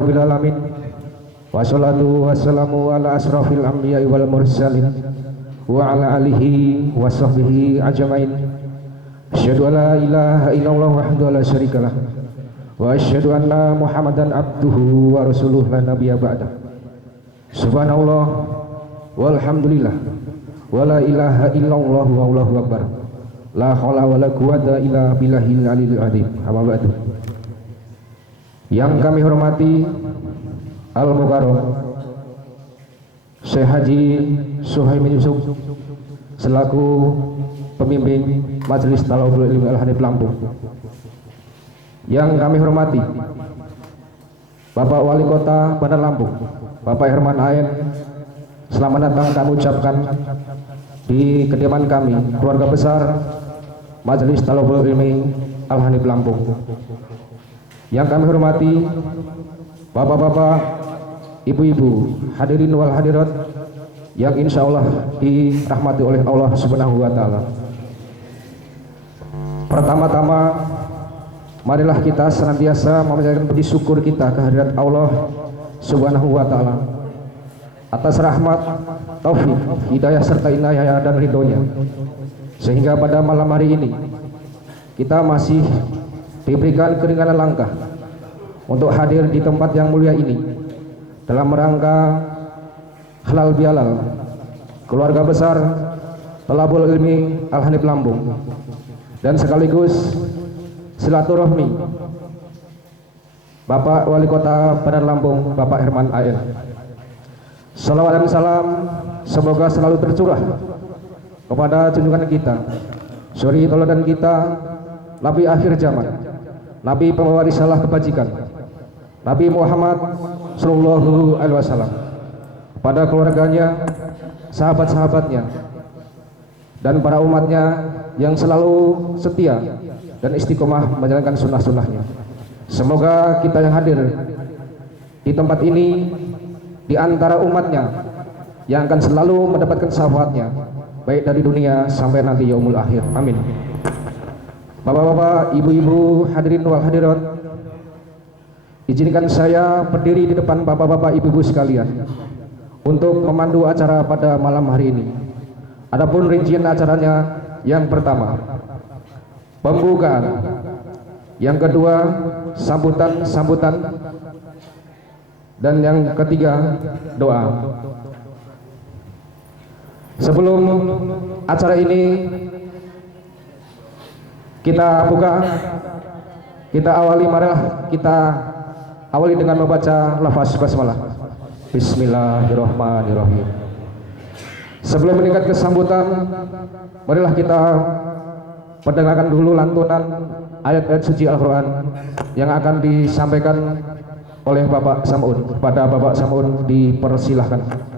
Alamin wassalatu wassalamu ala asrafil anbiya'i wal mursalin wa ala alihi wa sahbihi ajmain. Asyhadu an la ilaha illallah wahdahu la syarikalah wa asyhadu anna Muhammadan abduhu wa rasuluh la nabiyya ba'da. Subhanallah walhamdulillah wa la ilaha illallah wallahu akbar. La haula wa la quwwata illa billahil aliyil azim. Amma ba'du. Yang kami hormati Al-Mukarram Syekh Haji Suhaimin Yusuf selaku pemimpin Majelis Talabul Ilmi Al-Hanif Lampung. Yang kami hormati Bapak Wali Kota Bandar Lampung, Bapak Herman Aen, selamat datang kami ucapkan di kediaman kami, keluarga besar Majelis Talabul Ilmi Al-Hanif Lampung. Yang kami hormati bapak-bapak, ibu-ibu, hadirin wal hadirat yang insya Allah dirahmati oleh Allah Subhanahu wa Ta'ala. Pertama-tama, marilah kita senantiasa memanjatkan puji syukur kita kehadirat Allah Subhanahu wa Ta'ala atas rahmat, taufik, hidayah serta inayah dan ridhonya, sehingga pada malam hari ini kita masih diberikan keringanan langkah untuk hadir di tempat yang mulia ini dalam rangka halal bihalal keluarga besar Talabul Ilmi Al-Hanif Lampung dan sekaligus silaturahmi Bapak Wali Kota Bandar Lampung, Bapak Herman Aen. Salawat dan salam semoga selalu tercurah kepada junjungan kita, suri tauladan kita, Nabi akhir zaman, Nabi pembawa risalah kebajikan, Nabi Muhammad Sallallahu Alaihi Wasallam, pada keluarganya, sahabat-sahabatnya, dan para umatnya yang selalu setia dan istiqomah menjalankan sunnah-sunnahnya. Semoga kita yang hadir di tempat ini di antara umatnya yang akan selalu mendapatkan syafaatnya, baik dari dunia sampai nanti yaumul akhir. Amin. Bapak-bapak, ibu-ibu, hadirin wal hadirat, izinkan saya berdiri di depan bapak-bapak, ibu-ibu sekalian untuk memandu acara pada malam hari ini. Adapun rincian acaranya, yang pertama pembukaan, yang kedua sambutan, dan yang ketiga doa. Sebelum acara ini kita buka, kita awali dengan membaca lafaz basmalah. Bismillahirrahmanirrahim. Sebelum meningkat ke sambutan, marilah kita pendengarkan dulu lantunan ayat-ayat suci Al-Quran yang akan disampaikan oleh Bapak Samun. Kepada Bapak Samun dipersilahkan.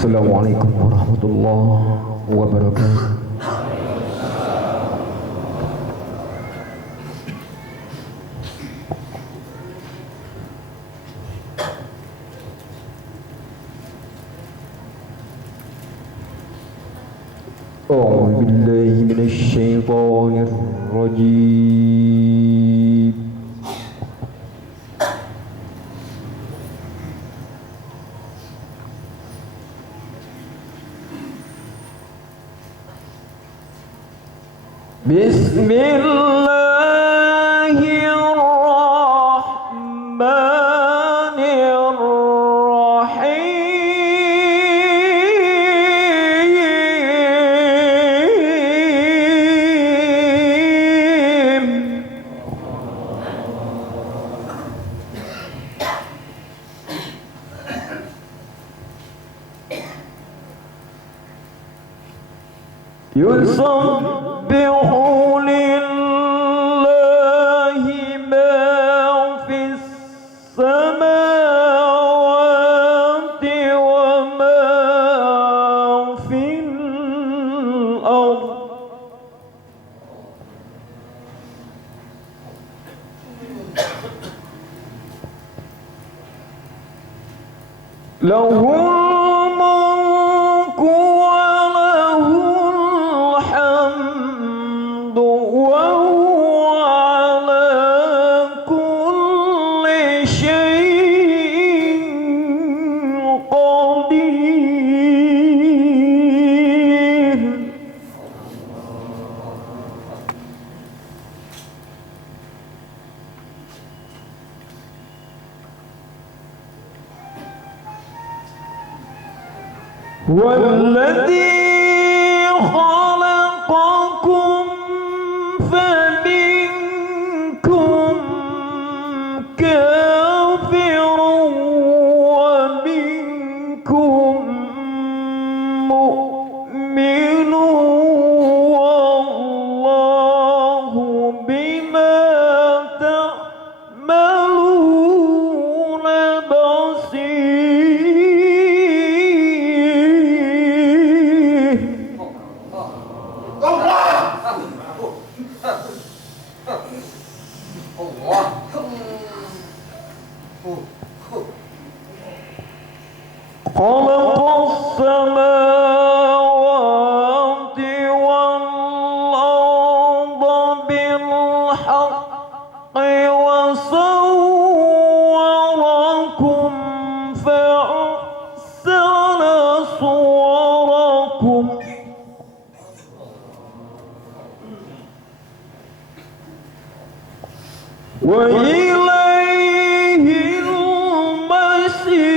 Assalamualaikum warahmatullahi wabarakatuh. A'udzu billahi minasy syaithanir rajim. Yusabbihu lillahi ma fis samawati له الملك وله الحمد وهو على كل شيء قدير. والذي خلقكم فمنكم كافر ومنكم مؤمن والله بما تعملون بصير. خلق السماوات والأرض بالحق وصوركم فأحسن صوركم وإليه المصير.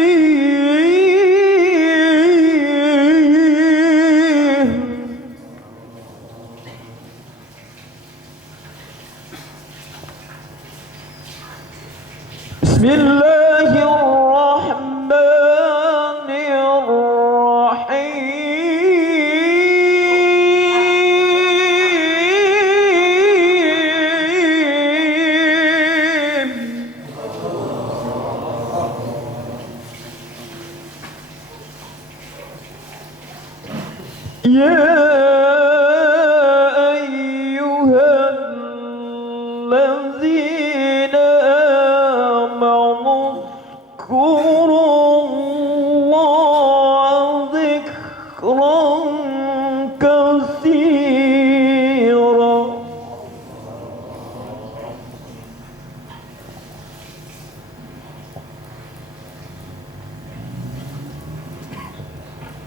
بسم الله الرحمن الرحيم. يا أيها الذين آمنوا اذكروا الله ذكرا كثيرا.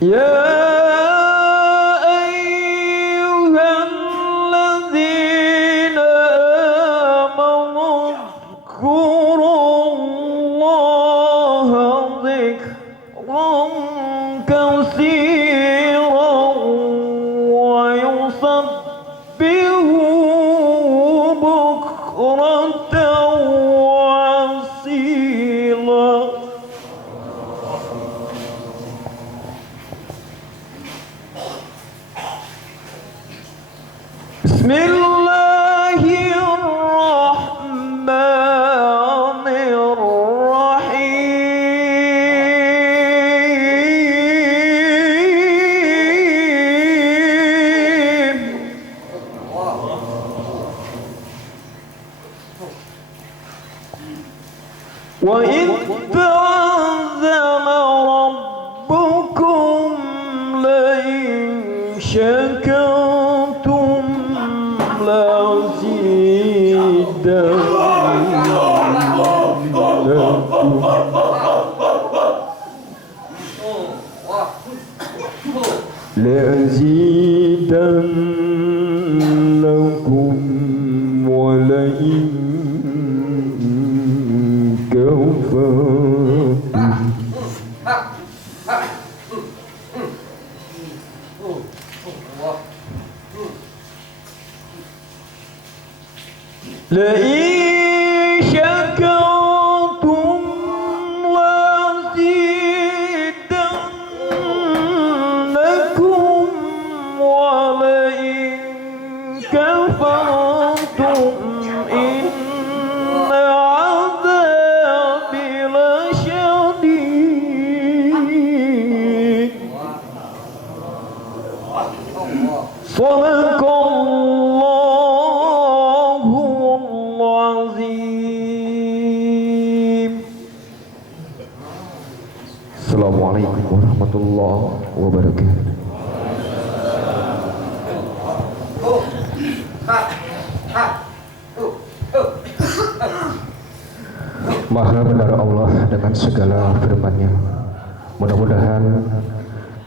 يا أيها الذين آمنوا اذكروا الله ذكرا كثيرا ويسبحوا بكرة وأصيلا. بسم الله الرحمن الرحيم. وإذ تأذن ربكم لئن شكرتم لأزيدنكم ولئن كفرتم لئن شكرتم لأزيدنكم ولئن كفرتم إن عذابي لشديد. صدق الله Assalamualaikum warahmatullahi wabarakatuh. Maha benar Allah dengan segala firman-Nya. Mudah-mudahan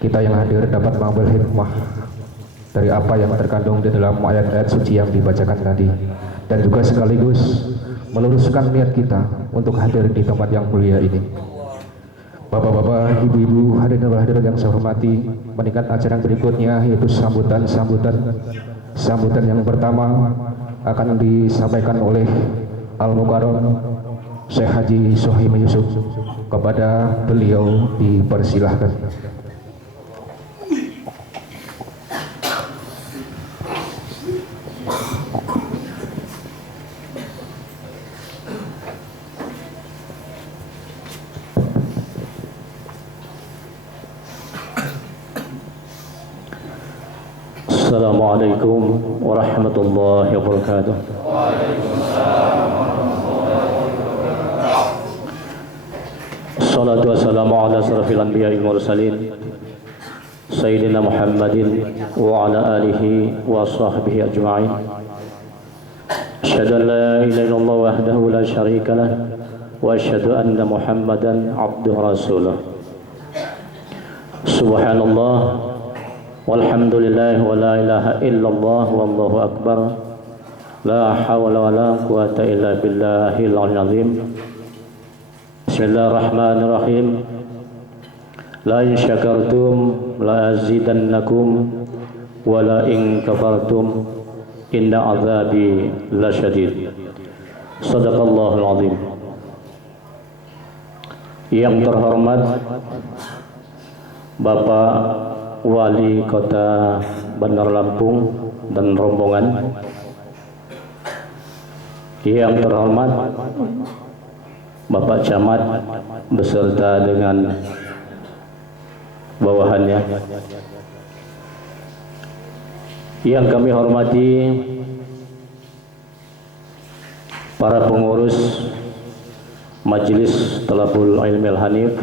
kita yang hadir dapat mengambil hikmah dari apa yang terkandung di dalam ayat-ayat suci yang dibacakan tadi, dan juga sekaligus meluruskan niat kita untuk hadir di tempat yang mulia ini. Bapak-bapak, ibu-ibu, hadirin dan hadirat yang saya hormati, meningkat acara berikutnya yaitu sambutan yang pertama akan disampaikan oleh Al-Mukarram Syekh Haji Sohim Yusuf. Kepada beliau dipersilahkan. Assalamualaikum warahmatullahi wabarakatuh. Salatu wassalamu ala asrafil anbiya'i wal mursalin Sayyidina Muhammadin wa ala alihi wa sahbihi ajma'in. Asyhadu an la ilaha illallah wahdahu la syarika lah wa asyhadu anna Muhammadan abduhu rasuluh. Subhanallah walhamdulillah wa la ilaha illallah wallahu akbar. La hawla wa la quwata illa billahil aliyyil azim. Bismillahirrahmanirrahim. La in syakartum la azidannakum wa la in kafartum inna azabi lasyadid. Shadaqallahul azim. Yang terhormat Bapak Wali Kota Bandar Lampung dan rombongan, yang terhormat Bapak Camat beserta dengan bawahannya, yang kami hormati para pengurus Majelis Thalabul Ilmi Al-Hanif,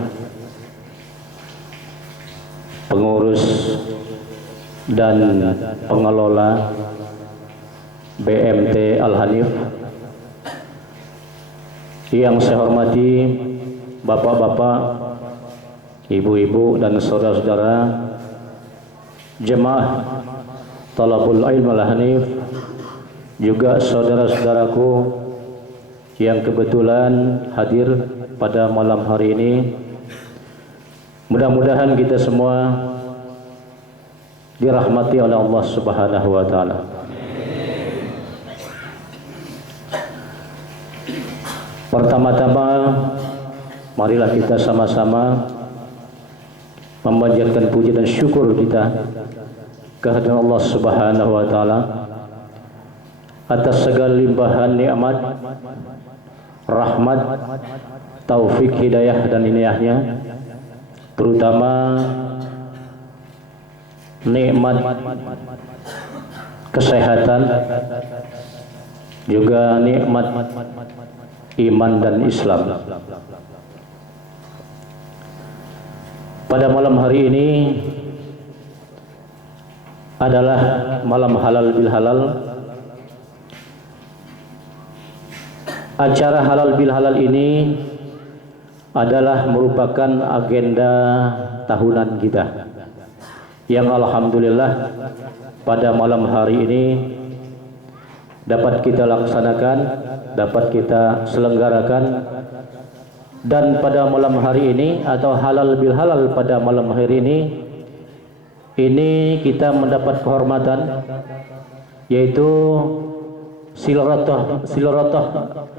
pengurus dan pengelola BMT Al-Hanif, yang saya hormati bapak-bapak, ibu-ibu dan saudara-saudara jemaah Thalabul Ilmi Al-Hanif, juga saudara-saudaraku yang kebetulan hadir pada malam hari ini. Mudah-mudahan kita semua dirahmati oleh Allah Subhanahu wa taala. Pertama-tama marilah kita sama-sama memanjatkan puji dan syukur kita kehadirat Allah Subhanahu wa taala atas segala limpahan nikmat, rahmat, taufik, hidayah dan inayahnya, terutama nikmat kesehatan, juga nikmat iman dan Islam. Pada malam hari ini adalah malam halal bil halal. Acara halal bil halal ini adalah merupakan agenda tahunan kita, yang alhamdulillah pada malam hari ini dapat kita laksanakan, dapat kita selenggarakan. Dan pada malam hari ini atau halal bil halal pada malam hari ini kita mendapat kehormatan, yaitu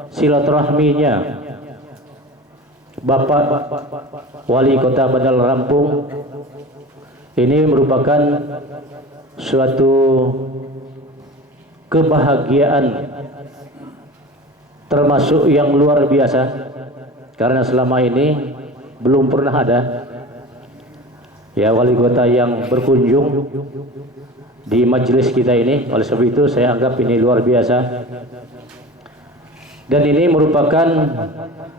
silaturahminya Bapak Wali Kota Bandar Lampung. Ini merupakan suatu kebahagiaan termasuk yang luar biasa, karena selama ini belum pernah ada ya wali kota yang berkunjung di majelis kita ini. Oleh sebab itu saya anggap ini luar biasa, dan ini merupakan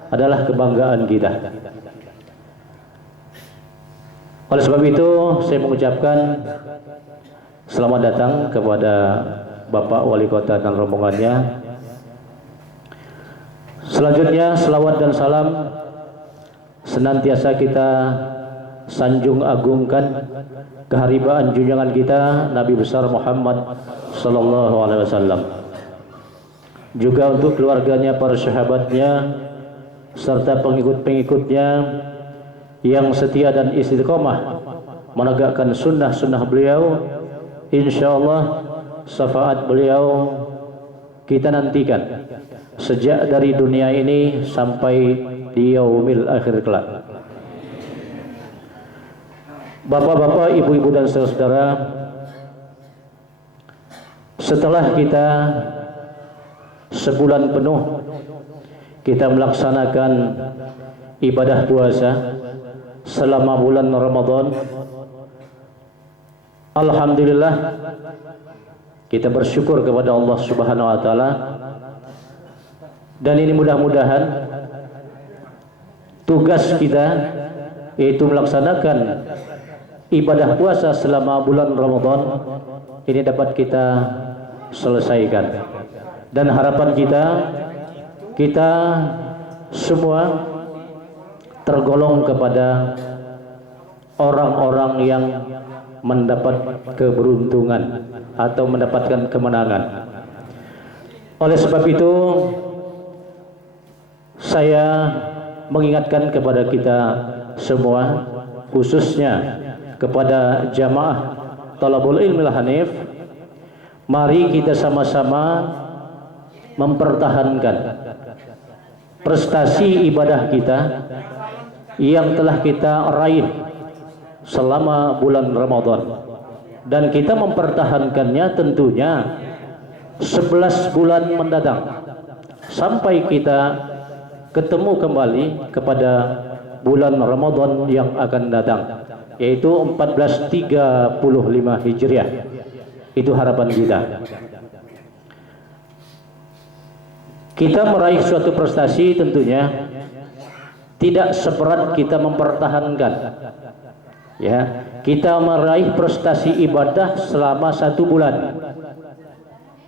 adalah kebanggaan kita. Oleh sebab itu saya mengucapkan selamat datang kepada Bapak Wali Kota dan rombongannya. Selanjutnya selawat dan salam senantiasa kita sanjung agungkan keharibaan junjungan kita Nabi besar Muhammad sallallahu alaihi wasallam. Juga untuk keluarganya, para sahabatnya serta pengikut-pengikutnya yang setia dan istiqomah menegakkan sunnah-sunnah beliau. Insyaallah syafaat beliau kita nantikan sejak dari dunia ini sampai di yaumil akhir kelak. Bapak-bapak, ibu-ibu dan saudara-saudara, setelah kita sebulan penuh kita melaksanakan ibadah puasa selama bulan Ramadan, alhamdulillah kita bersyukur kepada Allah Subhanahu wa taala, dan ini mudah-mudahan tugas kita yaitu melaksanakan ibadah puasa selama bulan Ramadan ini dapat kita selesaikan. Dan harapan kita semua tergolong kepada orang-orang yang mendapat keberuntungan atau mendapatkan kemenangan. Oleh sebab itu saya mengingatkan kepada kita semua, khususnya kepada jamaah Thalabul Ilmil Hanif, mari kita sama-sama mempertahankan prestasi ibadah kita yang telah kita raih selama bulan Ramadan, dan kita mempertahankannya tentunya 11 bulan mendatang sampai kita ketemu kembali kepada bulan Ramadan yang akan datang, yaitu 1435 Hijriah. Itu harapan kita. Kita meraih suatu prestasi tentunya tidak seberat kita mempertahankan, ya, kita meraih prestasi ibadah selama 1 bulan,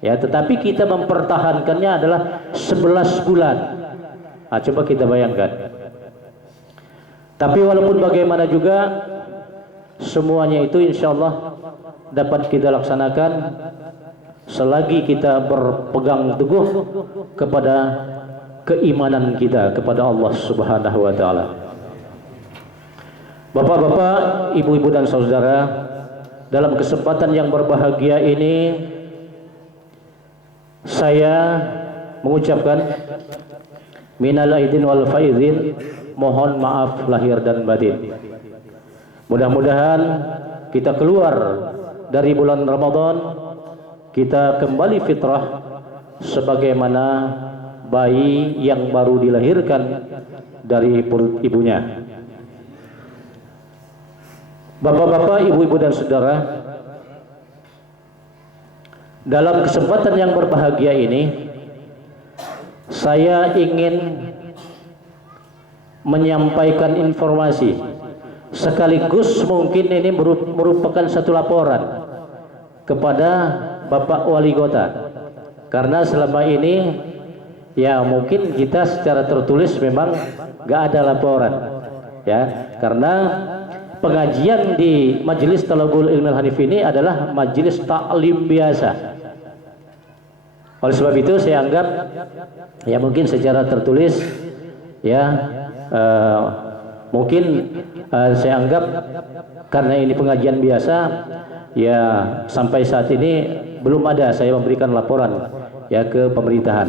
ya, tetapi kita mempertahankannya adalah 11 bulan. Nah, coba kita bayangkan. Tapi walaupun bagaimana juga, semuanya itu insya Allah dapat kita laksanakan selagi kita berpegang teguh kepada keimanan kita kepada Allah Subhanahu wa taala. Bapak-bapak, ibu-ibu dan saudara, dalam kesempatan yang berbahagia ini saya mengucapkan minal aidin wal faizin, mohon maaf lahir dan batin. Mudah-mudahan kita keluar dari bulan Ramadan, kita kembali fitrah sebagaimana bayi yang baru dilahirkan dari perut ibunya. Bapak-bapak, ibu-ibu dan saudara, dalam kesempatan yang berbahagia ini saya ingin menyampaikan informasi sekaligus mungkin ini merupakan satu laporan kepada Bapak Wali Kota, karena selama ini ya mungkin kita secara tertulis memang gak ada laporan, ya, karena pengajian di Majelis Thalabul Ilmil Hanif ini adalah majelis taklim biasa. Oleh sebab itu saya anggap ya mungkin secara tertulis ya mungkin saya anggap karena ini pengajian biasa ya sampai saat ini belum ada saya memberikan laporan ya ke pemerintahan.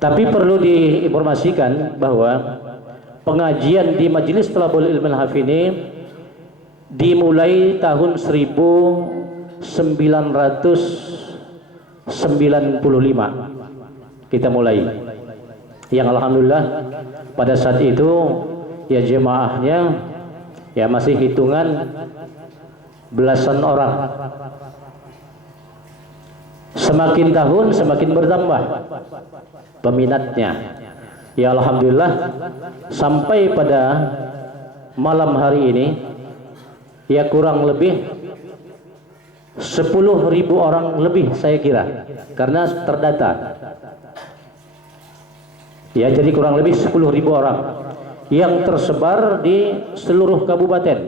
Tapi perlu diinformasikan bahwa pengajian di Majelis Thalabul Ilmil Hanif ini dimulai tahun 1995 kita mulai, yang alhamdulillah pada saat itu ya jemaahnya ya masih hitungan belasan orang. Semakin tahun semakin bertambah peminatnya, ya alhamdulillah, sampai pada malam hari ini ya kurang lebih 10.000 orang lebih saya kira, karena terdata. Ya, jadi kurang lebih 10.000 orang yang tersebar di seluruh kabupaten.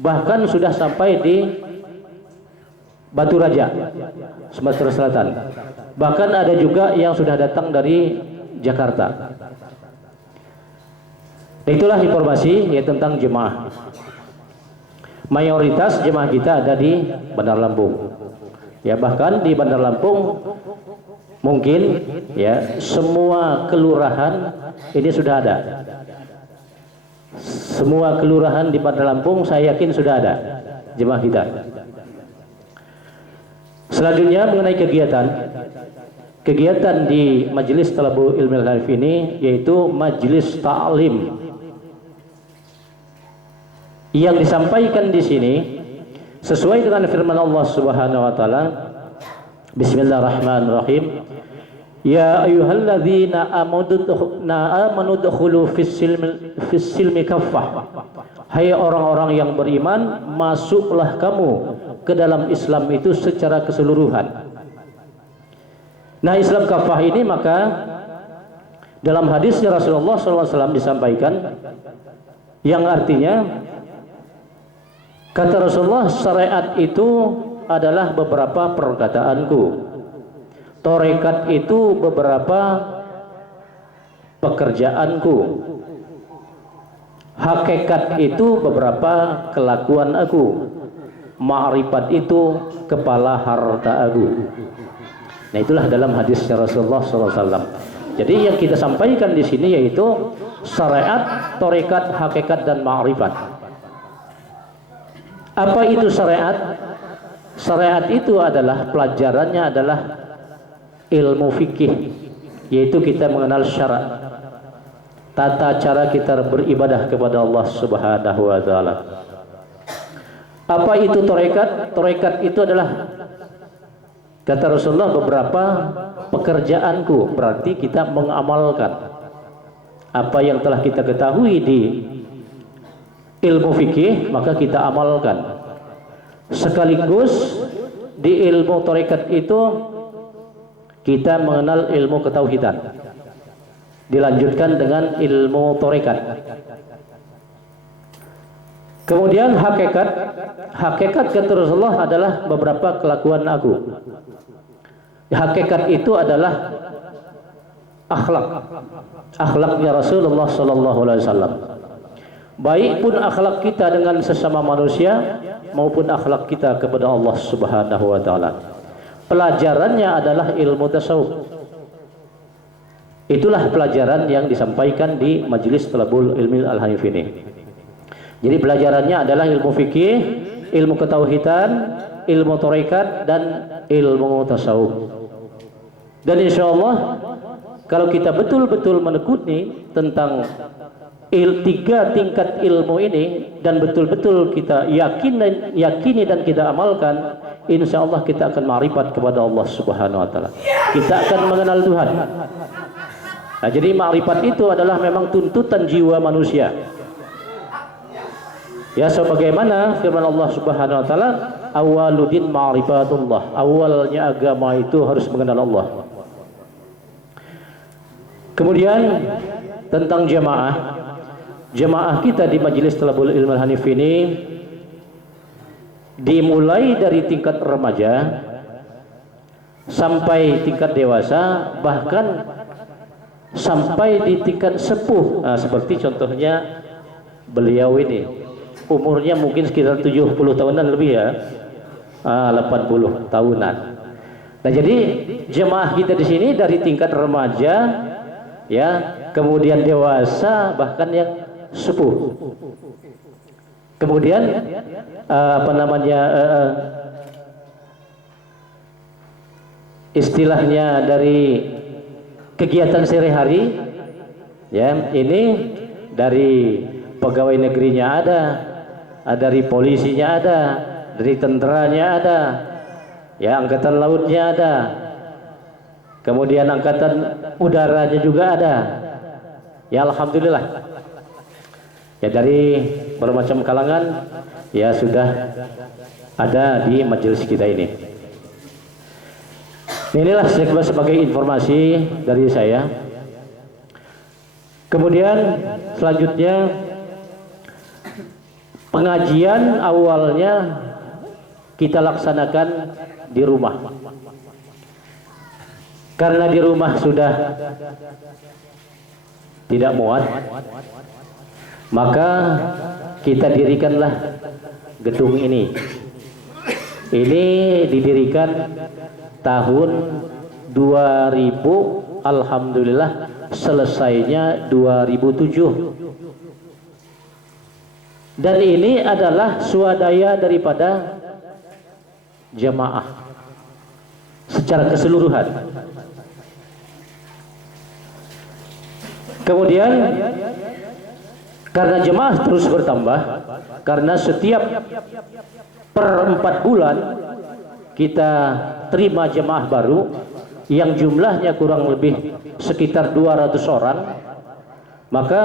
Bahkan sudah sampai di Batu Raja, Sumatera Selatan. Bahkan ada juga yang sudah datang dari Jakarta. Itulah informasi ya tentang jemaah. Mayoritas jemaah kita ada di Bandar Lampung. Ya, bahkan di Bandar Lampung mungkin ya semua kelurahan ini sudah ada. Semua kelurahan di Bandar Lampung saya yakin sudah ada jemaah kita. Selanjutnya mengenai kegiatan di Majelis Thalabul Ilmi Al-Hanif ini yaitu majelis ta'lim. Yang disampaikan di sini sesuai dengan firman Allah Subhanahu wa taala. Bismillahirrahmanirrahim. Ya ayyuhalladzina amanu dukhulu fis silmi kaffah. Hai orang-orang yang beriman, masuklah kamu ke dalam Islam itu secara keseluruhan. Nah, Islam kafah ini maka dalam hadisnya Rasulullah SAW disampaikan yang artinya kata Rasulullah, syariat itu adalah beberapa perkataanku, tarekat itu beberapa pekerjaanku, hakikat itu beberapa kelakuan aku, ma'rifat itu kepala harta aku. Nah, itulah dalam hadisnya Rasulullah SAW. Jadi yang kita sampaikan di sini yaitu syariat, tarekat, hakikat dan ma'rifat. Apa itu syariat? Syariat itu adalah pelajarannya adalah ilmu fikih, yaitu kita mengenal syarak, tata cara kita beribadah kepada Allah Subhanahu wa taala. Apa itu tarekat? Tarekat itu adalah kata Rasulullah beberapa pekerjaanku, berarti kita mengamalkan apa yang telah kita ketahui di ilmu fikih, maka kita amalkan. Sekaligus di ilmu tarekat itu kita mengenal ilmu ketauhidan, dilanjutkan dengan ilmu tarekat. Kemudian hakikat kata Rasulullah adalah beberapa kelakuan aku. Hakikat itu adalah akhlaknya Rasulullah sallallahu alaihi wasallam. Baik pun akhlak kita dengan sesama manusia maupun akhlak kita kepada Allah Subhanahu wa taala. Pelajarannya adalah ilmu tasawuf. Itulah pelajaran yang disampaikan di Majelis Thalabul Ilmi Al-Hanif ini. Jadi pelajarannya adalah ilmu fikih, ilmu ketauhidan, ilmu tarekat dan ilmu tasawuf. Dan insyaallah kalau kita betul-betul menekuni tentang tiga tingkat ilmu ini dan betul-betul kita yakini dan kita amalkan, insyaallah kita akan ma'rifat kepada Allah Subhanahu wa taala. Kita akan mengenal Tuhan. Nah, jadi ma'rifat itu adalah memang tuntutan jiwa manusia. Ya, sebagaimana firman Allah Subhanahu wa taala, awwaluddin ma'rifatullah. Awalnya agama itu harus mengenal Allah. Kemudian tentang jemaah kita di Majelis Thalabul Ilmi Al-Hanif ini dimulai dari tingkat remaja sampai tingkat dewasa, bahkan sampai di tingkat sepuh. Nah, seperti contohnya beliau ini umurnya mungkin sekitar 70 tahunan lebih ya, 80 tahunan. Nah, jadi jemaah kita di sini dari tingkat remaja ya, kemudian dewasa, bahkan yang sepuh. Kemudian istilahnya dari kegiatan sehari-hari ya, ini dari pegawai negerinya ada, dari polisinya ada, dari tenteranya ada, ya angkatan lautnya ada, kemudian angkatan udaranya juga ada. Ya alhamdulillah. Ya dari bermacam kalangan ya sudah ada di majelis kita ini. Inilah sebagai informasi dari saya. Kemudian selanjutnya pengajian awalnya kita laksanakan di rumah. Karena di rumah sudah tidak muat, maka kita dirikanlah gedung ini. Ini didirikan tahun 2000, alhamdulillah selesainya 2007. Dan ini adalah swadaya daripada jamaah secara keseluruhan. Kemudian karena jemaah terus bertambah, karena setiap per 4 bulan kita terima jemaah baru yang jumlahnya kurang lebih sekitar 200 orang, maka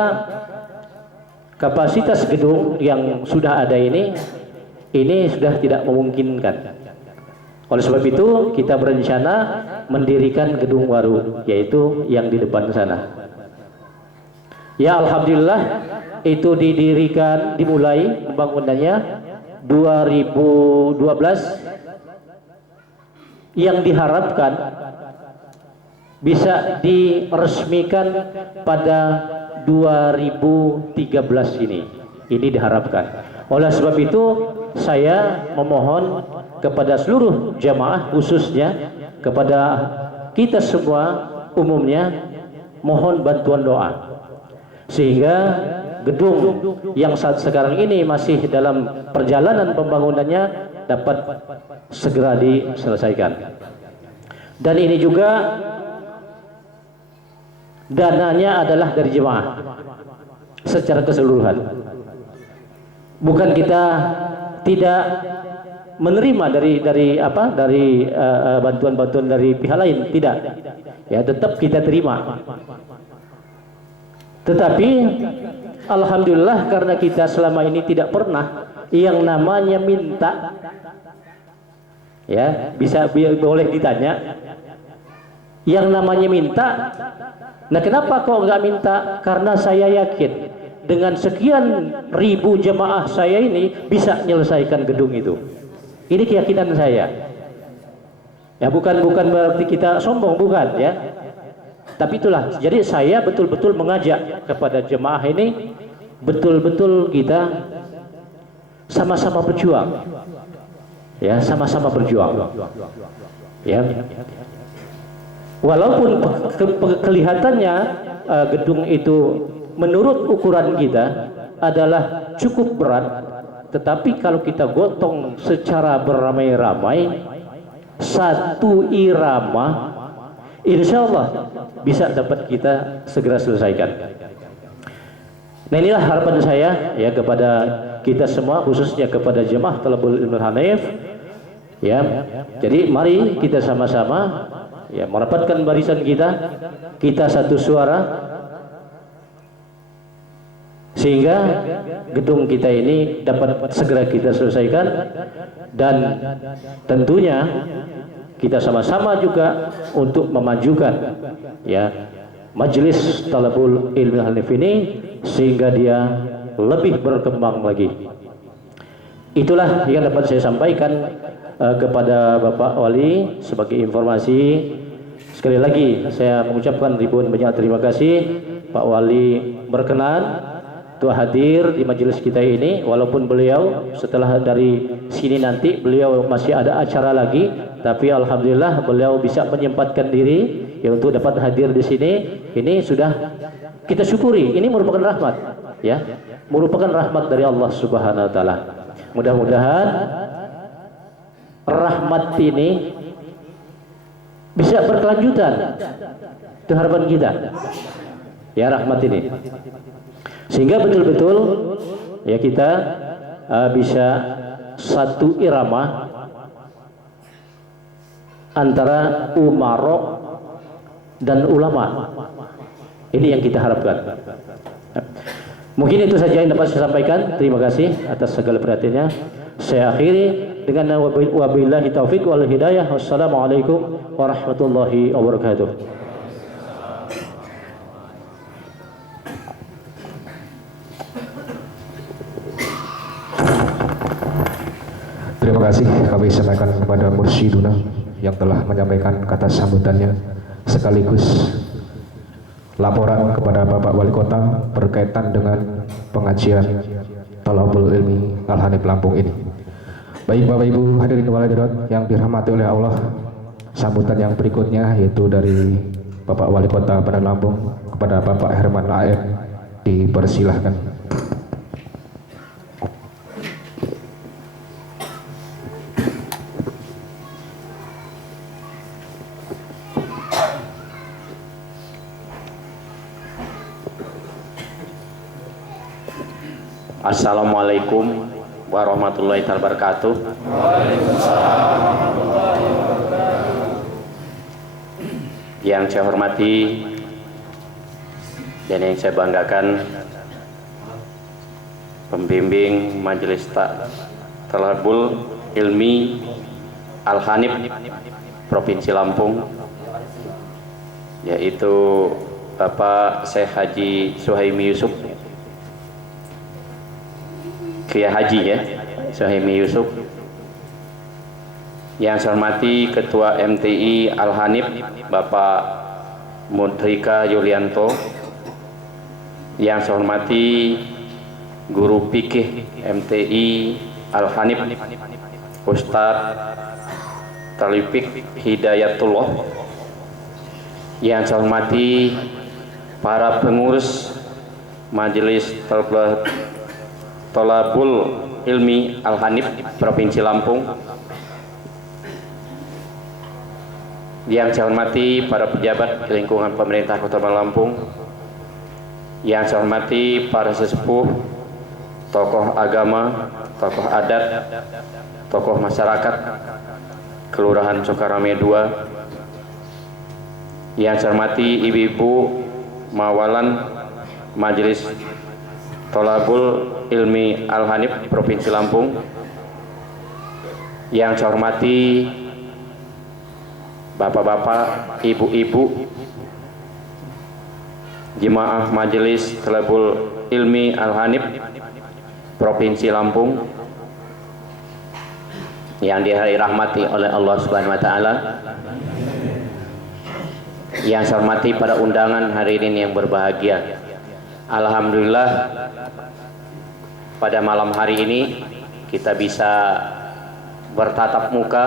kapasitas gedung yang sudah ada ini sudah tidak memungkinkan. Oleh sebab itu kita berencana mendirikan gedung baru, yaitu yang di depan sana. Ya alhamdulillah itu dimulai pembangunannya 2012, yang diharapkan bisa diresmikan pada 2013 ini. Ini diharapkan. Oleh sebab itu saya memohon kepada seluruh jamaah, khususnya kepada kita semua umumnya, mohon bantuan doa sehingga gedung yang saat sekarang ini masih dalam perjalanan pembangunannya dapat segera diselesaikan. Dan ini juga dananya adalah dari jemaah secara keseluruhan. Bukan kita tidak menerima dari bantuan-bantuan dari pihak lain, tidak. Ya, tetap kita terima. Tetapi alhamdulillah karena kita selama ini tidak pernah yang namanya minta, ya boleh ditanya yang namanya minta. Nah, kenapa kok nggak minta? Karena saya yakin dengan sekian ribu jemaah saya ini bisa menyelesaikan gedung itu. Ini keyakinan saya. Ya bukan berarti kita sombong, bukan ya. Tapi itulah. Jadi saya betul-betul mengajak kepada jemaah ini, betul-betul kita sama-sama berjuang. Ya, sama-sama berjuang. Ya. Walaupun kelihatannya gedung itu menurut ukuran kita adalah cukup berat, tetapi kalau kita gotong secara beramai-ramai satu irama, insya Allah bisa dapat kita segera selesaikan. Nah, inilah harapan saya ya kepada kita semua, khususnya kepada jemaah Thalabul Ilmul Hanif. Ya, jadi mari kita sama-sama ya merapatkan barisan kita satu suara, sehingga gedung kita ini dapat segera kita selesaikan. Dan tentunya kita sama-sama juga untuk memajukan ya Majelis Thalabul Ilmul Hanif ini sehingga dia lebih berkembang lagi. Itulah yang dapat saya sampaikan kepada Bapak Wali sebagai informasi. Sekali lagi saya mengucapkan ribuan banyak terima kasih Pak Wali berkenan untuk hadir di majelis kita ini, walaupun beliau setelah dari sini nanti beliau masih ada acara lagi, tapi alhamdulillah beliau bisa menyempatkan diri ya untuk dapat hadir di sini. Ini sudah kita syukuri, ini merupakan rahmat ya, merupakan rahmat dari Allah Subhanahu wa taala. Mudah-mudahan rahmat ini bisa berkelanjutan. Itu harapan kita. Ya, rahmat ini. Sehingga betul-betul ya kita bisa satu irama antara umaro dan ulama. Ini yang kita harapkan. Mungkin itu saja yang dapat saya sampaikan. Terima kasih atas segala perhatiannya. Saya akhiri dengan wabillahi taufik wal hidayah. Wassalamualaikum warahmatullahi wabarakatuh. Terima kasih kami sampaikan kepada Mursyiduna yang telah menyampaikan kata sambutannya sekaligus laporan kepada Bapak Wali Kota berkaitan dengan pengajian Thalabul Ilmi Al-Hanif Lampung ini. Baik Bapak Ibu hadirin wal hadirat yang dirahmati oleh Allah, sambutan yang berikutnya yaitu dari Bapak Wali Kota Bandar Lampung kepada Bapak Herman AN, dipersilahkan. Assalamualaikum warahmatullahi wabarakatuh. Yang saya hormati dan yang saya banggakan pembimbing Majelis Thalabul Ilmi Al-Hanif Provinsi Lampung, yaitu Bapak Syekh Haji Suhaimi Yusuf, Kiai Haji ya, Suhaimi Yusuf. Yang saya hormati Ketua MTI Al-Hanif Bapak Mudrika Yulianto. Yang saya hormati Guru Fikih MTI Al-Hanif Ustadz Talifik Hidayatullah. Yang saya hormati para pengurus Majelis Thalabul Ilmi Al-Hanif Provinsi Lampung. Yang saya hormati para pejabat di lingkungan pemerintah Kota Bandar Lampung. Yang saya hormati para sesepuh, tokoh agama, tokoh adat, tokoh masyarakat Kelurahan Sukarame 2. Yang saya hormati ibu-ibu mawalan Majelis Thalabul Ilmi Al-Hanif Provinsi Lampung. Yang saya hormati bapak-bapak, ibu-ibu jemaah Majelis Thalabul Ilmi Al-Hanif Provinsi Lampung yang dirahmati oleh Allah Subhanahu wa taala. Yang saya hormati pada undangan hari ini yang berbahagia. Alhamdulillah pada malam hari ini kita bisa bertatap muka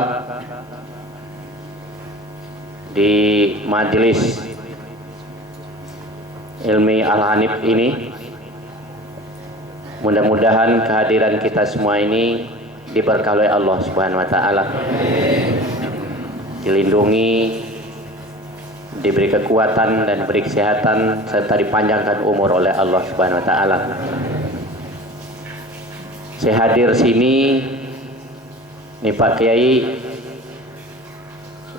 di Majelis Ilmi Al-Hanif ini. Mudah-mudahan kehadiran kita semua ini diberkahi oleh Allah Subhanahu wa taala, dilindungi, diberi kekuatan dan diberi kesehatan serta dipanjangkan umur oleh Allah Subhanahu wa taala. Saya hadir sini nih Pak Kiai,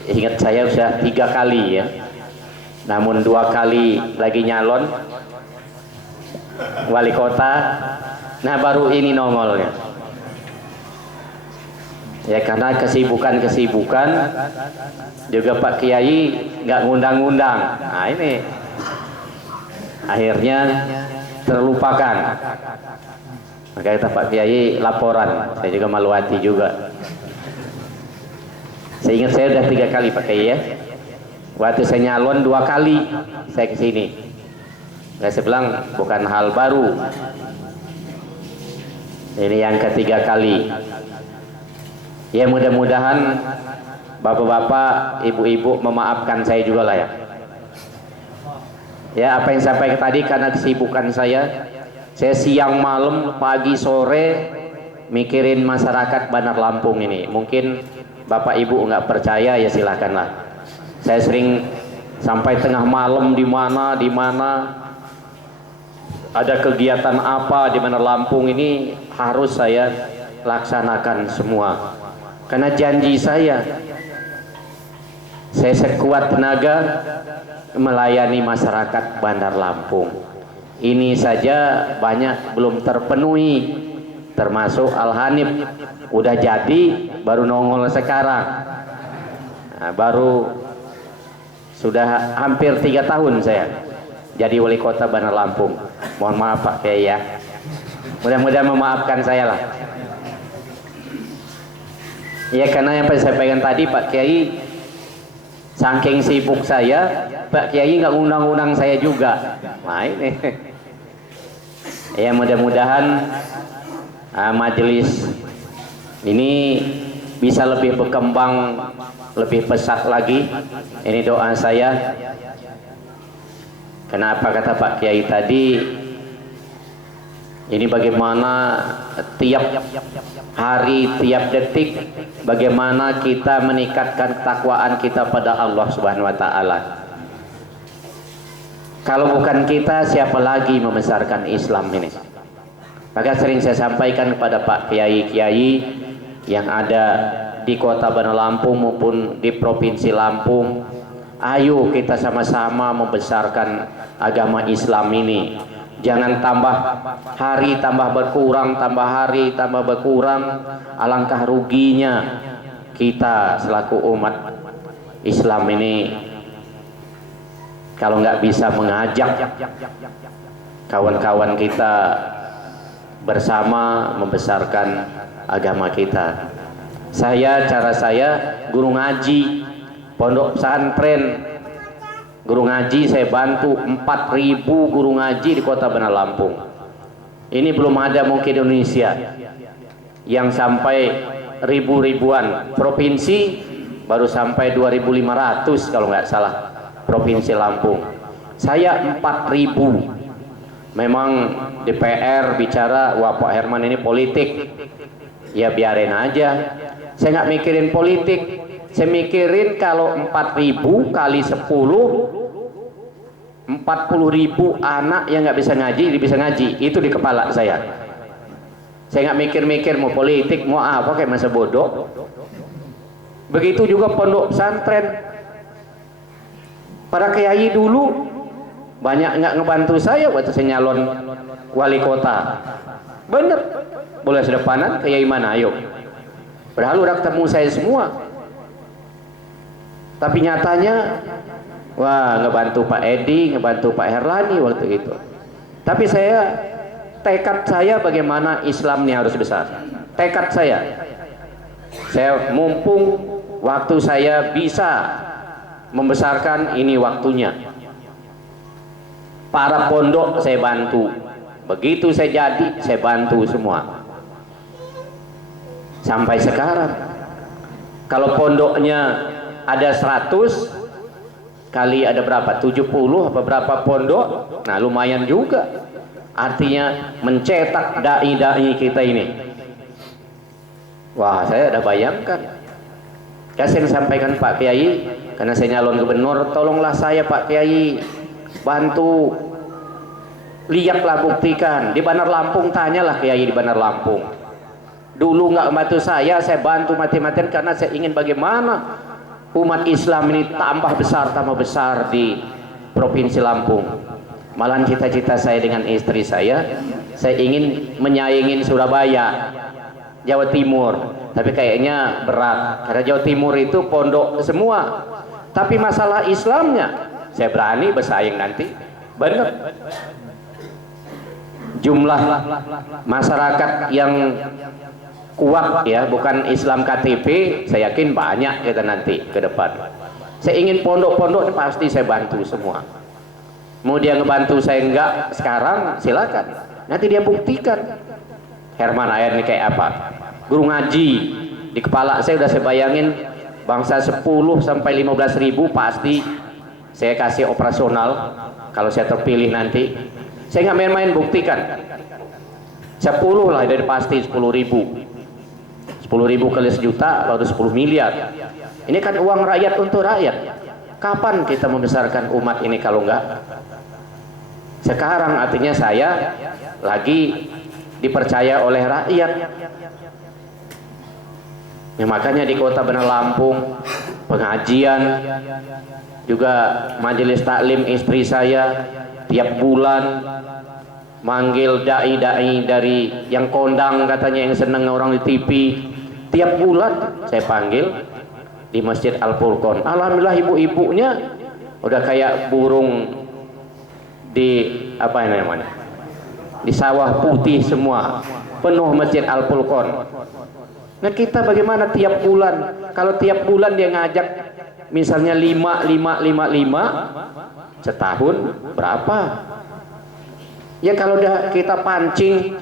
ingat saya sudah 3 kali ya, namun 2 kali lagi nyalon wali kota, nah baru ini nongolnya ya, karena kesibukan juga Pak Kiai nggak ngundang-ngundang. Nah ini akhirnya terlupakan. Maka kata Pak Kiai laporan, saya juga malu hati juga. Saya ingat saya udah 3 kali Pak Kiai ya. Waktu saya nyalon 2 kali saya kesini. Saya bilang bukan hal baru. Ini yang ketiga kali. Ya mudah-mudahan bapak-bapak, ibu-ibu memaafkan saya juga lah ya. Ya apa yang saya sampaikan tadi karena kesibukan saya siang malam pagi sore mikirin masyarakat Bandar Lampung ini. Mungkin bapak ibu nggak percaya ya silakanlah. Saya sering sampai tengah malam di mana ada kegiatan apa di Bandar Lampung ini harus saya laksanakan semua. Karena janji saya sekuat tenaga melayani masyarakat Bandar Lampung. ini saja banyak belum terpenuhi, termasuk Al-Hanif udah jadi baru nongol sekarang. Nah, baru sudah hampir 3 tahun saya jadi wali kota Bandar Lampung. Mohon maaf Pak Kiai ya, mudah-mudahan memaafkan saya lah ya, karena yang saya pengen tadi Pak Kiai saking sibuk saya, Pak Kiai nggak undang-undang saya juga. Nah ini ya, mudah-mudahan majelis ini bisa lebih berkembang, lebih pesat lagi. Ini doa saya. Kenapa kata Pak Kiai tadi, ini bagaimana tiap hari, tiap detik, bagaimana kita meningkatkan ketakwaan kita pada Allah Subhanahu wa taala. Kalau bukan kita, siapa lagi membesarkan Islam ini? Maka sering saya sampaikan kepada Pak Kiai-kiai yang ada di kota Bandar Lampung maupun di provinsi Lampung, ayo kita sama-sama membesarkan agama Islam ini. Jangan tambah hari tambah berkurang, tambah hari tambah berkurang. Alangkah ruginya kita selaku umat Islam ini kalau nggak bisa mengajak kawan-kawan kita bersama membesarkan agama kita. Cara saya guru ngaji pondok pesantren, guru ngaji saya bantu 4.000 guru ngaji di kota Bandar Lampung. Ini belum ada mungkin di Indonesia yang sampai ribuan. Provinsi baru sampai 2.500 kalau nggak salah, provinsi Lampung. Saya 4.000. Memang DPR bicara, wah Pak Herman ini politik. Ya biarin aja. Saya nggak mikirin politik. Saya mikirin kalau 4.000 kali 10, 40.000 anak yang nggak bisa ngaji, itu di kepala saya. Saya nggak mikir-mikir mau politik, mau apa, kayak masa bodoh. Begitu juga pondok pesantren. Para kiai dulu banyak nggak ngebantu saya waktu saya nyalon wali kota. Bener, boleh sedepanan kiai mana, ayo. Padahal udah ketemu saya semua. Tapi nyatanya, wah ngebantu Pak Edi, ngebantu Pak Herlani waktu itu. Tapi tekad saya bagaimana Islam ini harus besar. Tekad saya mumpung waktu saya bisa membesarkan, ini waktunya. Para pondok saya bantu. Begitu saya jadi, saya bantu semua. Sampai sekarang, kalau pondoknya ada 100 kali ada berapa? 70 apa berapa pondok? Nah lumayan juga. Artinya mencetak dai-dai kita ini. Wah, saya ada bayangkan. Saya sampaikan Pak Kiai, karena saya nyalon gubernur, tolonglah saya Pak Kiai, bantu. Lihatlah, buktikan. Di Bandar Lampung, tanyalah Kiai di Bandar Lampung. Dulu nggak membantu saya bantu mati-matian karena saya ingin bagaimana umat Islam ini tambah besar di provinsi Lampung. Malahan cita-cita saya dengan istri saya ingin menyaingin Surabaya, Jawa Timur. Tapi kayaknya berat karena Jawa Timur itu pondok semua. Tapi masalah Islamnya saya berani bersaing nanti. Benar. Jumlah masyarakat yang kuat ya, bukan Islam KTP, saya yakin banyak kita nanti ke depan. Saya ingin pondok-pondok pasti saya bantu semua. Mau dia ngebantu saya enggak sekarang, silakan. Nanti dia buktikan. Herman Ayan ini kayak apa? Guru ngaji di kepala saya udah saya bayangin, bangsa 10 sampai 15.000 pasti saya kasih operasional kalau saya terpilih nanti. Saya nggak main-main, buktikan. 10 lah dari pasti 10.000 kali sejuta baru 10 miliar. Ini kan uang rakyat untuk rakyat. Kapan kita membesarkan umat ini kalau enggak sekarang? Artinya saya lagi dipercaya oleh rakyat ya, makanya di kota Bandar Lampung pengajian juga majelis taklim istri saya tiap bulan manggil dai-dai dari yang kondang katanya, yang seneng orang di TV. Tiap bulan saya panggil di Masjid Al-Furqon. Alhamdulillah ibu-ibunya udah kayak burung di apa ini namanya, di sawah putih semua, penuh Masjid Al-Furqon. Nah kita bagaimana tiap bulan? Kalau tiap bulan dia ngajak misalnya 5 setahun berapa? Ya kalau udah kita pancing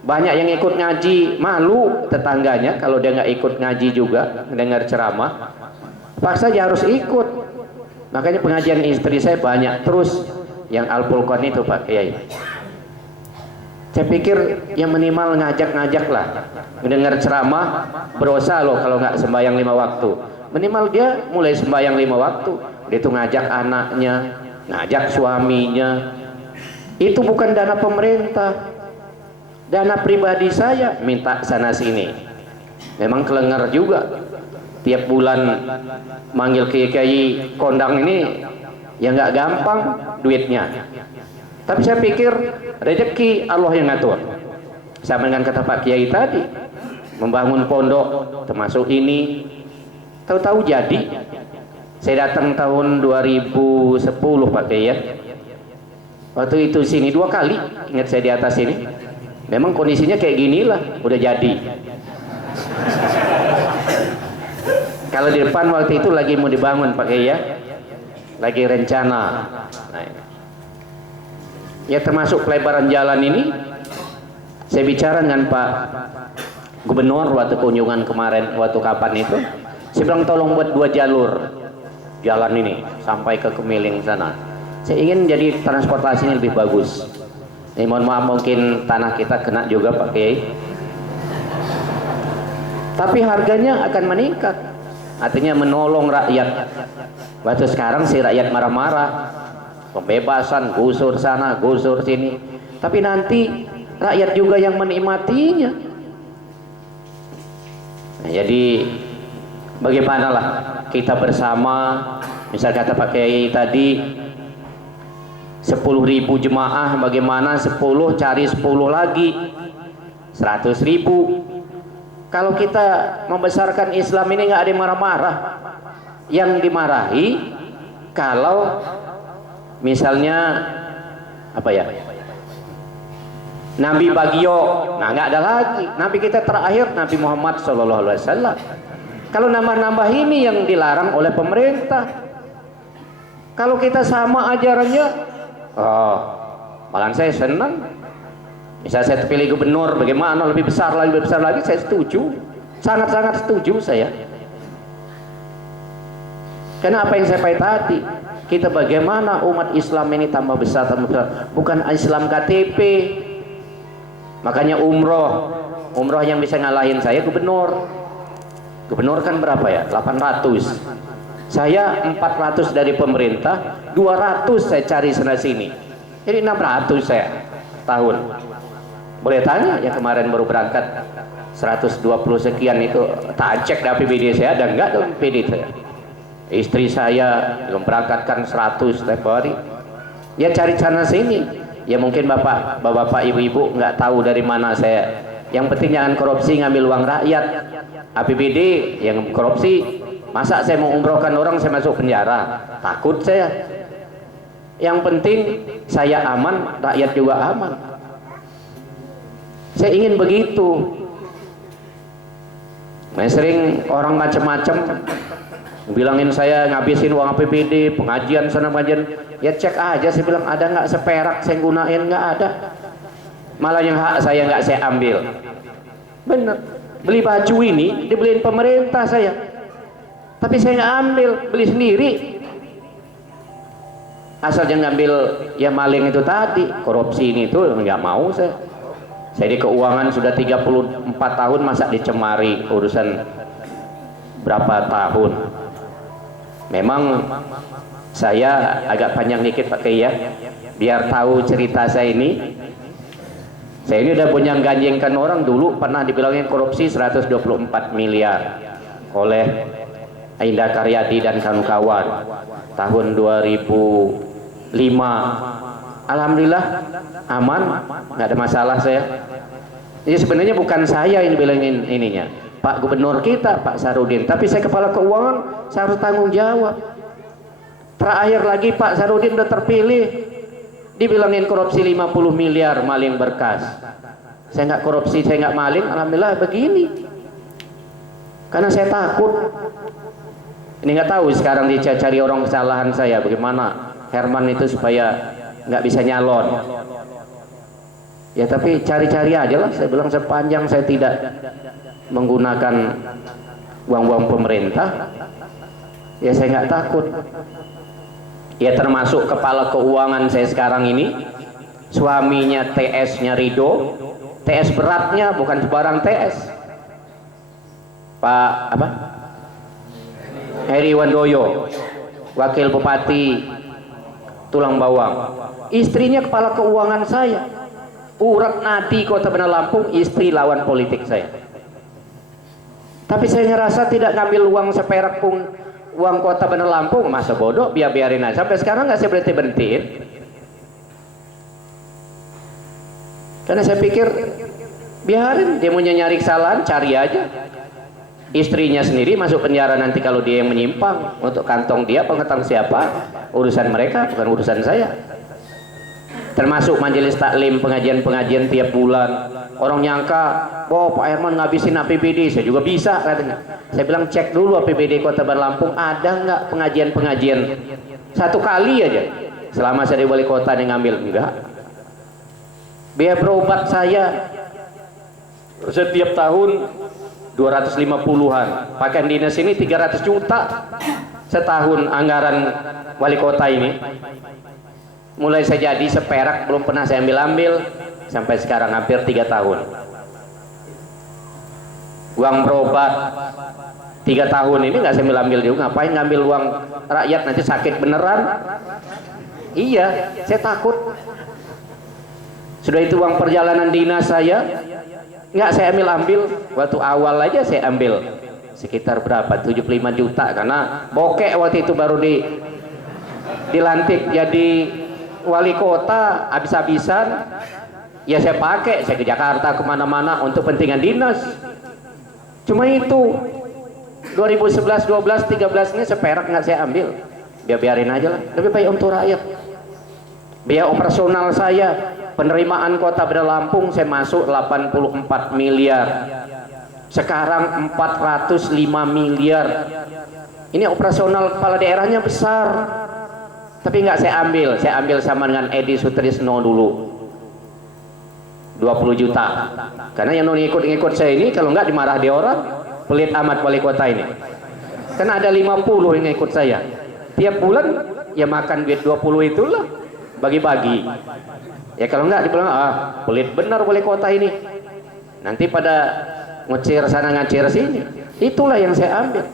banyak yang ikut ngaji, malu tetangganya kalau dia nggak ikut ngaji juga, mendengar ceramah, paksa dia harus ikut. Makanya pengajian istri saya banyak terus yang Al-Furqon itu Pak Kiai. Saya pikir yang minimal ngajak-ngajak lah, mendengar ceramah berdosa loh kalau nggak sembahyang 5 waktu. Minimal dia mulai sembahyang 5 waktu, dia tuh ngajak anaknya, ngajak suaminya. Itu bukan dana pemerintah, dana pribadi saya, minta sana sini. Memang kelengar juga, tiap bulan manggil kiai kondang ini ya nggak gampang duitnya. Tapi saya pikir rezeki Allah yang ngatur. Sama dengan kata Pak Kiai tadi, membangun pondok termasuk ini, tahu-tahu jadi. Saya datang tahun 2010 Pak Kiai ya. Waktu itu sini 2 kali, ingat saya di atas ini. Memang kondisinya kayak ginilah, udah jadi. Kalau di depan waktu itu lagi mau dibangun Pak Kiai ya, lagi rencana. Nah, ya termasuk pelebaran jalan ini, saya bicara dengan Pak Gubernur waktu kunjungan kemarin, waktu kapan itu, saya bilang tolong buat 2 jalur jalan ini sampai ke Kemiling sana. Saya ingin jadi transportasinya lebih bagus. Ini mohon maaf mungkin tanah kita kena juga Pak Kiai, tapi harganya akan meningkat, artinya menolong rakyat. Waktu sekarang si rakyat marah-marah, pembebasan, gusur sana, gusur sini, tapi nanti rakyat juga yang menikmatinya. Nah, jadi bagaimanalah kita bersama, misal kata Pak Kiai tadi 10.000 jemaah, bagaimana 10 cari 10 lagi 100.000. Kalau kita membesarkan Islam ini nggak ada yang marah-marah. Yang dimarahi kalau misalnya apa ya, Nabi Bagio, nah nggak ada lagi. Nabi kita terakhir Nabi Muhammad SAW. Kalau nambah-nambah ini yang dilarang oleh pemerintah. Kalau kita sama ajarannya, oh, malah saya senang. Misal saya terpilih gubernur, bagaimana lebih besar lagi, saya setuju, sangat-sangat setuju saya. Karena apa yang saya pakai tadi, kita bagaimana umat Islam ini tambah besar, bukan Islam KTP. Makanya umroh yang bisa ngalahin saya gubernur kan berapa ya, 800, saya 400 dari pemerintah, 200 saya cari sana sini, jadi 600 saya tahun. Boleh tanya yang kemarin baru berangkat 120 sekian itu, tak cek di APBD saya ada enggak dalam APBD saya. Istri saya belum berangkatkan 100 setiap hari. Ya cari sana sini. Ya mungkin bapak ibu-ibu nggak tahu dari mana saya. Yang penting jangan korupsi ngambil uang rakyat. APBD yang korupsi, masa saya mau umrohkan orang saya masuk penjara? Takut saya. Yang penting saya aman, rakyat juga aman. Saya ingin begitu. Nah, sering orang macam-macam bilangin saya ngabisin uang APBD, pengajian sana pengajian. Ya cek aja, saya bilang ada nggak seperak saya gunain, nggak ada. Malah yang hak saya nggak saya ambil. Bener, beli baju ini dibeliin pemerintah saya, tapi saya nggak ambil, beli sendiri. Asal jangan ngambil ya maling itu tadi, korupsi ini itu nggak mau saya. Saya di keuangan sudah 34 tahun, masa dicemari urusan berapa tahun. Memang saya agak panjang dikit Pak Kiai ya, biar tahu cerita saya ini. Saya ini udah punya ganjengkan orang, dulu pernah dibilangin korupsi 124 miliar oleh Ainda Karyadi dan kawan-kawan tahun 2005. Alhamdulillah aman, nggak ada masalah saya. Jadi sebenarnya bukan saya yang bilangin ininya, Pak Gubernur kita, Pak Sarudin. Tapi saya kepala keuangan, saya harus tanggung jawab. Terakhir lagi Pak Sarudin udah terpilih, dibilangin korupsi 50 miliar, maling berkas. Saya nggak korupsi, saya nggak maling, alhamdulillah begini. Karena saya takut. Ini nggak tahu sekarang dia cari orang kesalahan saya, bagaimana Herman itu supaya nggak bisa nyalon. Ya tapi cari-cari aja lah. Saya bilang sepanjang saya tidak menggunakan uang-uang pemerintah, ya saya nggak takut. Ya termasuk kepala keuangan saya sekarang ini, suaminya TS-nya Rido, TS beratnya bukan sebarang TS, Pak apa? Heri Wandoyo, Wakil Bupati Tulang Bawang. Istrinya kepala keuangan saya. Urat nadi Kota Bandar Lampung, istri lawan politik saya. Tapi saya ngerasa tidak ngambil uang seperak pun, uang Kota Bandar Lampung, masa bodoh, biarin aja. Sampai sekarang nggak saya berhenti-berhentiin. Karena saya pikir biarin, dia mau nyari kesalahan, cari aja. Istrinya sendiri masuk penjara nanti kalau dia yang menyimpang, untuk kantong dia, pengetang siapa, urusan mereka, bukan urusan saya. Termasuk majelis taklim, pengajian-pengajian tiap bulan. Orang nyangka, oh Pak Herman ngabisin APBD, saya juga bisa katanya. Saya bilang cek dulu APBD Kota Bandar Lampung, ada nggak pengajian-pengajian satu kali aja selama saya di wali kota yang ngambil? Enggak. Biaya berobat saya setiap tahun 250-an, pakaian dinas ini 300 juta setahun anggaran wali kota ini. Mulai saya jadi seperak belum pernah saya ambil sampai sekarang hampir 3 tahun. Uang berobat 3 tahun ini nggak saya ambil juga. Ngapain ngambil uang rakyat, nanti sakit beneran? Iya, saya takut. Sudah itu uang perjalanan dinas saya nggak saya ambil. Waktu awal aja saya ambil sekitar berapa, 75 juta, karena bokek waktu itu baru dilantik jadi wali kota, habis-habisan ya saya pakai, saya ke Jakarta kemana-mana untuk pentingan dinas. Cuma itu 2011, 12, 13 ini seperak nggak saya ambil. Biarin aja lah, lebih baik untuk rakyat. Biaya operasional saya, penerimaan Kota Bandar Lampung saya masuk 84 miliar, sekarang 405 miliar. Ini operasional kepala daerahnya besar, tapi nggak saya ambil sama dengan Edi Sutrisno dulu 20 juta. Karena yang ngikut saya ini kalau nggak dimarah dia orang, pelit amat wali kota ini. Karena ada 50 yang ngikut saya, tiap bulan ya makan duit 20 itulah, bagi-bagi. Ya kalau nggak dibilang pelit benar wali kota ini, nanti pada ngecir sana ngecir sini. Itulah yang saya ambil.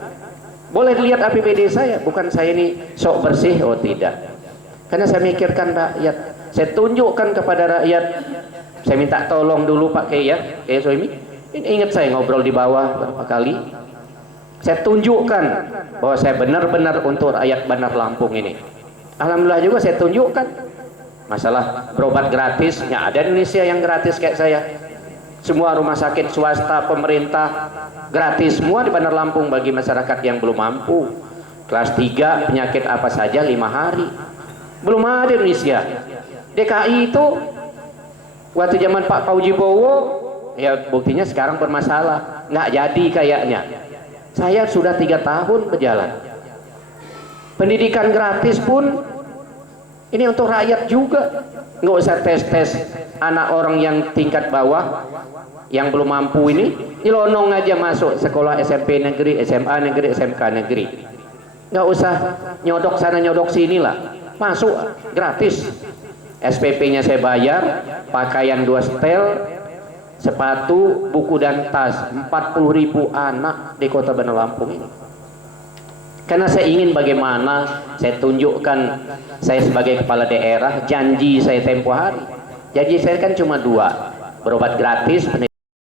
Boleh dilihat APBD saya, bukan saya ini sok bersih, oh tidak. Karena saya mikirkan rakyat, saya tunjukkan kepada rakyat. Saya minta tolong dulu Pak Kiai ya, Kiai Soimi. Ini ingat saya ngobrol di bawah berapa kali. Saya tunjukkan bahwa saya benar-benar untuk rakyat Bandar Lampung ini. Alhamdulillah juga saya tunjukkan. Masalah berobat gratis, ya ada Indonesia yang gratis kayak saya. Semua rumah sakit swasta, pemerintah gratis semua di Bandar Lampung bagi masyarakat yang belum mampu. Kelas 3 penyakit apa saja 5 hari. Belum ada di Indonesia. DKI itu waktu zaman Pak Fauji Bowo, ya buktinya sekarang bermasalah, nggak jadi kayaknya. Saya sudah 3 tahun berjalan. Pendidikan gratis pun ini untuk rakyat juga. Nggak usah tes anak orang yang tingkat bawah yang belum mampu ini, nyelonong aja masuk sekolah SMP negeri, SMA negeri, SMK negeri. Nggak usah nyodok sana nyodok sini lah, masuk gratis. SPP-nya saya bayar, pakaian 2 setel, sepatu, buku dan tas. 40.000 anak di Kota Bandar Lampung ini. Karena saya ingin bagaimana saya tunjukkan saya sebagai kepala daerah, janji saya tempo hari. Janji saya kan cuma 2, berobat gratis, pendidikan